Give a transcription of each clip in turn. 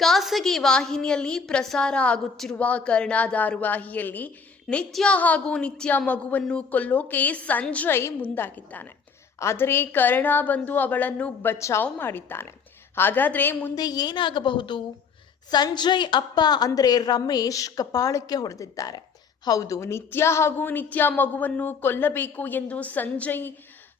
ಖಾಸಗಿ ವಾಹಿನಿಯಲ್ಲಿ ಪ್ರಸಾರ ಆಗುತ್ತಿರುವ ಕರ್ಣ ಧಾರಾವಾಹಿಯಲ್ಲಿ ನಿತ್ಯ ಹಾಗೂ ನಿತ್ಯ ಮಗುವನ್ನು ಕೊಲ್ಲೋಕೆ ಸಂಜಯ್ ಮುಂದಾಗಿದ್ದಾನೆ. ಆದರೆ ಕರ್ಣ ಬಂದು ಅವಳನ್ನು ಬಚಾವ್ ಮಾಡಿದ್ದಾನೆ. ಹಾಗಾದ್ರೆ ಮುಂದೆ ಏನಾಗಬಹುದು? ಸಂಜಯ್ ಅಪ್ಪ ಅಂದ್ರೆ ರಮೇಶ್ ಕಪಾಳಕ್ಕೆ ಹೊಡೆದಿದ್ದಾರೆ. ಹೌದು, ನಿತ್ಯ ಹಾಗೂ ನಿತ್ಯ ಮಗುವನ್ನು ಕೊಲ್ಲಬೇಕು ಎಂದು ಸಂಜಯ್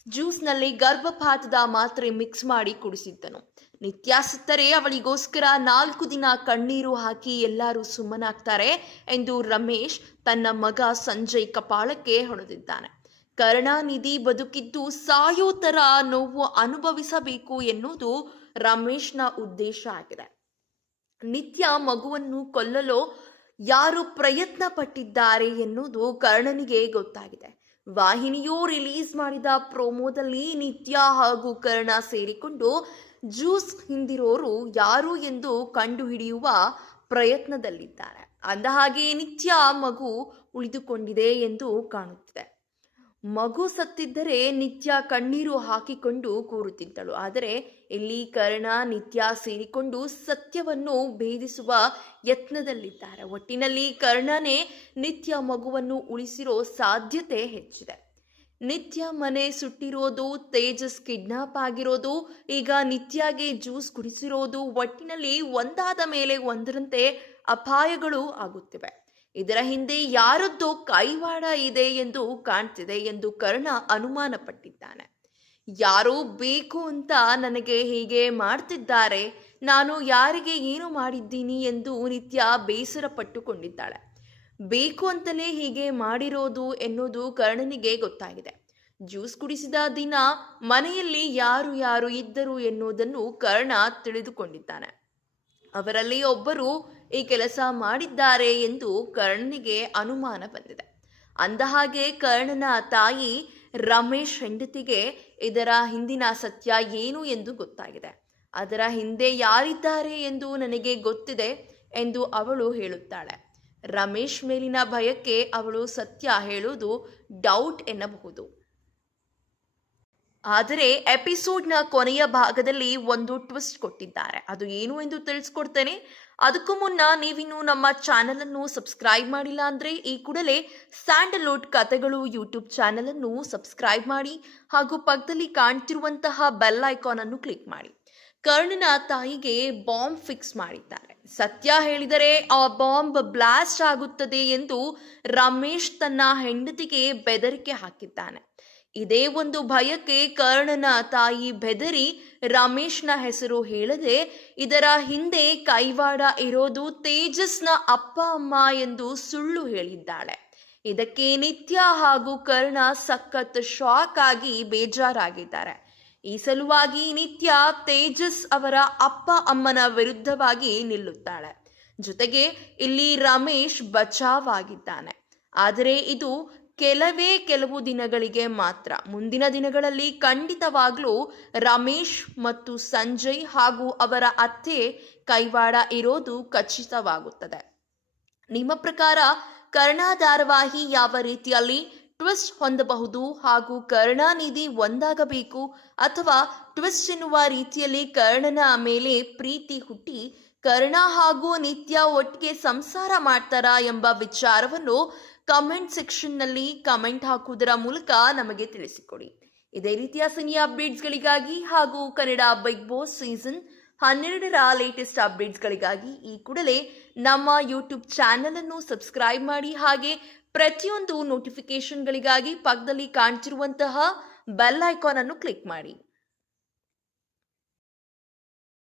ಜ್ಯೂಸ್ನಲ್ಲಿ ಗರ್ಭಪಾತದ ಮಾತ್ರೆ ಮಿಕ್ಸ್ ಮಾಡಿ ಕುಡಿಸಿದ್ದನು. ನಿತ್ಯ ಸತ್ತರೆ ಅವಳಿಗೋಸ್ಕರ 4 ದಿನ ಕಣ್ಣೀರು ಹಾಕಿ ಎಲ್ಲರೂ ಸುಮ್ಮನಾಗ್ತಾರೆ ಎಂದು ರಮೇಶ್ ತನ್ನ ಮಗ ಸಂಜಯ್ ಕಪಾಳಕ್ಕೆ ಹೊಡೆದಿದ್ದಾನೆ. ಕರುಣಾನಿಧಿ ಬದುಕಿದ್ದು ಸಾಯೋ ತರ ನೋವು ಅನುಭವಿಸಬೇಕು ಎನ್ನುವುದು ರಮೇಶ್ನ ಉದ್ದೇಶ ಆಗಿದೆ. ನಿತ್ಯ ಮಗುವನ್ನು ಕೊಲ್ಲಲು ಯಾರು ಪ್ರಯತ್ನ ಪಟ್ಟಿದ್ದಾರೆ ಎನ್ನುವುದು ಕರ್ಣನಿಗೆ ಗೊತ್ತಾಗಿದೆ. ವಾಹಿನಿಯು ರಿಲೀಸ್ ಮಾಡಿದ ಪ್ರೋಮೋದಲ್ಲಿ ನಿತ್ಯ ಹಾಗೂ ಕರ್ಣ ಸೇರಿಕೊಂಡು ಜ್ಯೂಸ್ ಹಿಂದಿರೋರು ಯಾರು ಎಂದು ಕಂಡುಹಿಡಿಯುವ ಪ್ರಯತ್ನದಲ್ಲಿದ್ದಾರೆ. ಅಂದಹಾಗೆ ನಿತ್ಯ ಮಗು ಉಳಿದುಕೊಂಡಿದೆ ಎಂದು ಕಾಣುತ್ತಿದೆ. ಮಗು ಸತ್ತಿದ್ದರೆ ನಿತ್ಯ ಕಣ್ಣೀರು ಹಾಕಿಕೊಂಡು ಕೂರುತ್ತಿದ್ದಳು. ಆದರೆ ಇಲ್ಲಿ ಕರ್ಣ ನಿತ್ಯ ಸೇರಿಕೊಂಡು ಸತ್ಯವನ್ನು ಭೇದಿಸುವ ಯತ್ನದಲ್ಲಿದ್ದಾರೆ. ಒಟ್ಟಿನಲ್ಲಿ ಕರ್ಣನೇ ನಿತ್ಯ ಮಗುವನ್ನು ಉಳಿಸಿರೋ ಸಾಧ್ಯತೆ ಹೆಚ್ಚಿದೆ. ನಿತ್ಯ ಮನೆ ಸುಟ್ಟಿರೋದು, ತೇಜಸ್ ಕಿಡ್ನಾಪ್ ಆಗಿರೋದು, ಈಗ ನಿತ್ಯಗೆ ಜ್ಯೂಸ್ ಕುಡಿಸಿರೋದು, ಒಟ್ಟಿನಲ್ಲಿ ಒಂದಾದ ಮೇಲೆ ಒಂದರಂತೆ ಅಪಾಯಗಳು ಆಗುತ್ತಿವೆ. ಇದರ ಹಿಂದೆ ಯಾರದ್ದೋ ಕೈವಾಡ ಇದೆ ಎಂದು ಕಾಣ್ತಿದೆ ಎಂದು ಕರ್ಣ ಅನುಮಾನ ಪಟ್ಟಿದ್ದಾನೆ. ಯಾರೋ ಬೇಕು ಅಂತ ನನಗೆ ಹೀಗೆ ಮಾಡ್ತಿದ್ದಾರೆ, ನಾನು ಯಾರಿಗೆ ಏನು ಮಾಡಿದ್ದೀನಿ ಎಂದು ನಿತ್ಯ ಬೇಸರ ಪಟ್ಟುಕೊಂಡಿದ್ದಾಳೆ. ಬೇಕು ಅಂತಲೇ ಹೀಗೆ ಮಾಡಿರೋದು ಎನ್ನುವುದು ಕರ್ಣನಿಗೆ ಗೊತ್ತಾಗಿದೆ. ಜ್ಯೂಸ್ ಕುಡಿಸಿದ ದಿನ ಮನೆಯಲ್ಲಿ ಯಾರು ಯಾರು ಇದ್ದರು ಎನ್ನುವುದನ್ನು ಕರ್ಣ ತಿಳಿದುಕೊಂಡಿದ್ದಾನೆ. ಅವರಲ್ಲಿ ಒಬ್ಬರು ಈ ಕೆಲಸ ಮಾಡಿದ್ದಾರೆ ಎಂದು ಕರ್ಣನಿಗೆ ಅನುಮಾನ ಬಂದಿದೆ. ಅಂದಹಾಗೆ ಕರ್ಣನ ತಾಯಿ ರಮೇಶ್ ಹೆಂಡತಿಗೆ ಇದರ ಹಿಂದಿನ ಸತ್ಯ ಏನು ಎಂದು ಗೊತ್ತಾಗಿದೆ. ಅದರ ಹಿಂದೆ ಯಾರಿದ್ದಾರೆ ಎಂದು ನನಗೆ ಗೊತ್ತಿದೆ ಎಂದು ಅವಳು ಹೇಳುತ್ತಾಳೆ. ರಮೇಶ್ ಮೇಲಿನ ಭಯಕ್ಕೆ ಅವಳು ಸತ್ಯ ಹೇಳುವುದು ಡೌಟ್ ಎನ್ನಬಹುದು. ಆದರೆ ಎಪಿಸೋಡ್ನ ಕೊನೆಯ ಭಾಗದಲ್ಲಿ ಒಂದು ಟ್ವಿಸ್ಟ್ ಕೊಟ್ಟಿದ್ದಾರೆ. ಅದು ಏನು ಎಂದು ತಿಳಿಸ್ಕೊಡ್ತೇನೆ. ಅದಕ್ಕೂ ಮುನ್ನ ನೀವಿನ್ನು ನಮ್ಮ ಚಾನೆಲ್ ಅನ್ನು ಸಬ್ಸ್ಕ್ರೈಬ್ ಮಾಡಿಲ್ಲ ಅಂದ್ರೆ ಈ ಕೂಡಲೇ ಸ್ಯಾಂಡಲ್ವುಡ್ ಕಥೆಗಳು ಯೂಟ್ಯೂಬ್ ಚಾನೆಲ್ ಅನ್ನು ಸಬ್ಸ್ಕ್ರೈಬ್ ಮಾಡಿ ಹಾಗೂ ಪಕ್ಕದಲ್ಲಿ ಕಾಣ್ತಿರುವಂತಹ ಬೆಲ್ ಐಕಾನ್ ಅನ್ನು ಕ್ಲಿಕ್ ಮಾಡಿ. ಕರ್ಣನ ತಾಯಿಗೆ ಬಾಂಬ್ ಫಿಕ್ಸ್ ಮಾಡಿದ್ದಾರೆ. ಸತ್ಯ ಹೇಳಿದರೆ ಆ ಬಾಂಬ್ ಬ್ಲಾಸ್ಟ್ ಆಗುತ್ತದೆ ಎಂದು ರಮೇಶ್ ತನ್ನ ಹೆಂಡತಿಗೆ ಬೆದರಿಕೆ ಹಾಕಿದ್ದಾನೆ. ಇದೇ ಒಂದು ಭಯಕ್ಕೆ ಕರ್ಣನ ತಾಯಿ ಬೆದರಿ ರಮೇಶ್ನ ಹೆಸರು ಹೇಳದೆ ಇದರ ಹಿಂದೆ ಕೈವಾಡ ಇರೋದು ತೇಜಸ್ನ ಅಪ್ಪ ಅಮ್ಮ ಎಂದು ಸುಳ್ಳು ಹೇಳಿದ್ದಾಳೆ. ಇದಕ್ಕೆ ನಿತ್ಯ ಹಾಗೂ ಕರ್ಣ ಸಖತ್ ಶಾಕ್ ಆಗಿ ಬೇಜಾರಾಗಿದ್ದಾರೆ. ಈ ಸಲುವಾಗಿ ನಿತ್ಯ ತೇಜಸ್ ಅವರ ಅಪ್ಪ ಅಮ್ಮನ ವಿರುದ್ಧವಾಗಿ ನಿಲ್ಲುತ್ತಾಳೆ. ಜೊತೆಗೆ ಇಲ್ಲಿ ರಮೇಶ್ ಬಚಾವ್ ಆಗಿದ್ದಾನೆ. ಆದರೆ ಇದು ಕೆಲವು ದಿನಗಳಿಗೆ ಮಾತ್ರ. ಮುಂದಿನ ದಿನಗಳಲ್ಲಿ ಖಂಡಿತವಾಗ್ಲೂ ರಮೇಶ್ ಮತ್ತು ಸಂಜಯ್ ಹಾಗೂ ಅವರ ಅತ್ತೆ ಕೈವಾಡ ಇರೋದು ಖಚಿತವಾಗುತ್ತದೆ. ನಿಮ್ಮ ಪ್ರಕಾರ ಕರ್ಣ ಧಾರಾವಾಹಿ ಯಾವ ರೀತಿಯಲ್ಲಿ ಟ್ವಿಸ್ಟ್ ಹೊಂದಬಹುದು ಹಾಗೂ ಕರುಣಾನಿಧಿ ಒಂದಾಗಬೇಕು ಅಥವಾ ಟ್ವಿಸ್ಟ್ ಎನ್ನುವ ರೀತಿಯಲ್ಲಿ ಕರ್ಣನ ಮೇಲೆ ಪ್ರೀತಿ ಹುಟ್ಟಿ ಕರ್ಣ ಹಾಗೂ ನಿತ್ಯ ಒಟ್ಟಿಗೆ ಸಂಸಾರ ಮಾಡ್ತಾರಾ ಎಂಬ ವಿಚಾರವನ್ನು ಕಮೆಂಟ್ ಸೆಕ್ಷನ್ನಲ್ಲಿ ಕಮೆಂಟ್ ಹಾಕುವುದರ ಮೂಲಕ ನಮಗೆ ತಿಳಿಸಿಕೊಡಿ. ಇದೇ ರೀತಿಯ ಸಿನಿ ಅಪ್ಡೇಟ್ಸ್ಗಳಿಗಾಗಿ ಹಾಗೂ ಕನ್ನಡ ಬಿಗ್ ಬಾಸ್ ಸೀಸನ್ 12ರ ಲೇಟೆಸ್ಟ್ ಅಪ್ಡೇಟ್ಸ್ಗಳಿಗಾಗಿ ಈ ಕೂಡಲೇ ನಮ್ಮ ಯೂಟ್ಯೂಬ್ ಚಾನೆಲ್ ಅನ್ನು ಸಬ್ಸ್ಕ್ರೈಬ್ ಮಾಡಿ. ಹಾಗೆ ಪ್ರತಿಯೊಂದು ನೋಟಿಫಿಕೇಶನ್ಗಳಿಗಾಗಿ ಪಕ್ಕದಲ್ಲಿ ಕಾಣ್ತಿರುವಂತಹ ಬೆಲ್ ಐಕಾನ್ ಅನ್ನು ಕ್ಲಿಕ್ ಮಾಡಿ.